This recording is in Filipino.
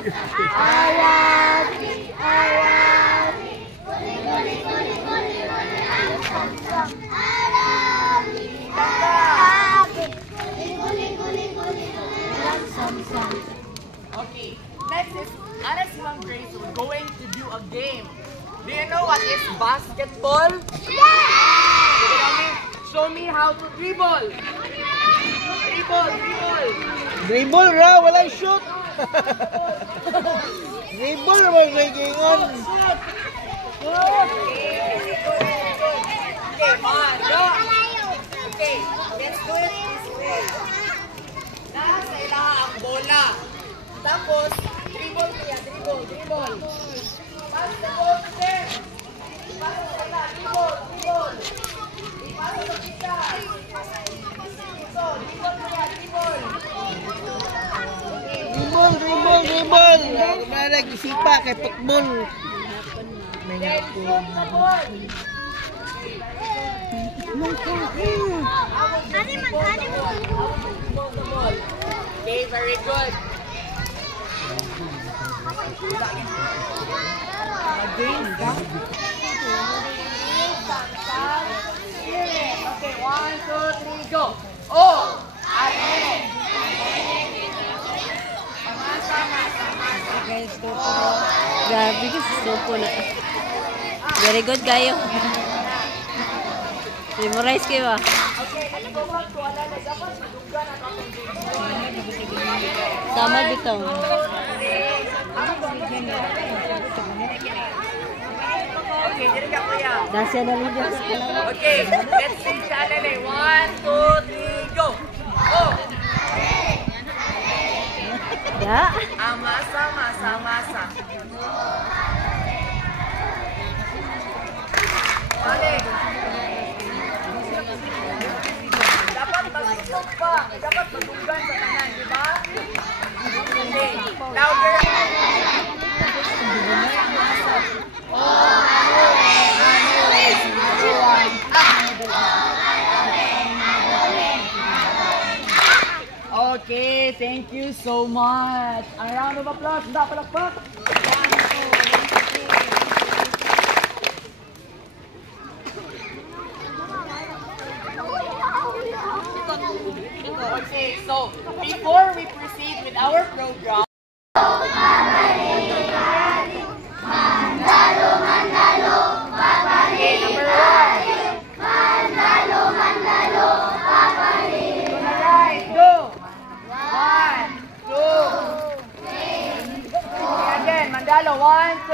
Arabi, Arabi, guli, guli, guli, guli, guli, ang samsam. Arabi, Arabi, guli, guli, guli, guli, guli, ang samsam. Okay, next is Anas Imam Grace. We're going to do a game. Do you know what is basketball? Yeah! Show me how to dribble. Dribble, dribble. Dribble ra, wala shoot. Dribble ra gigingon. Okay, man. Okay, let's do it this way. Nasa ilaha ang bola. Tapos, dribble kaya, dribble, dribble. Pass the ball to them. Pass the bola, dribble, dribble. Pass the pizza. So, dribble kaya, dribble. Dribble, dribble, dribble. Kumara gisipa kay football. Then, shoot the ball. Okay, very good. Okay, 1, 2, 3, go. Oh! Guys, grabe ka suko na. Very good kayo. Memorize kayo ba? Sama dito. Dasya na rin dyan. Okay, let's sing channel 1, 2, 3, go. Oh! Ya. Amasa, masa, masa. Balik. Dapat mag-stop pa. Dapat magunggan sa kanan, di ba? Okay. Louder. Okay, thank you so much. A round of applause. Hindi, palakpak. Okay, so before we proceed with our program, Mandalo, mandalo, okay, number 1. mandalo, mandalo, papalin. To the right, go. 1, 2, 3. Okay, again, mandalo, 1,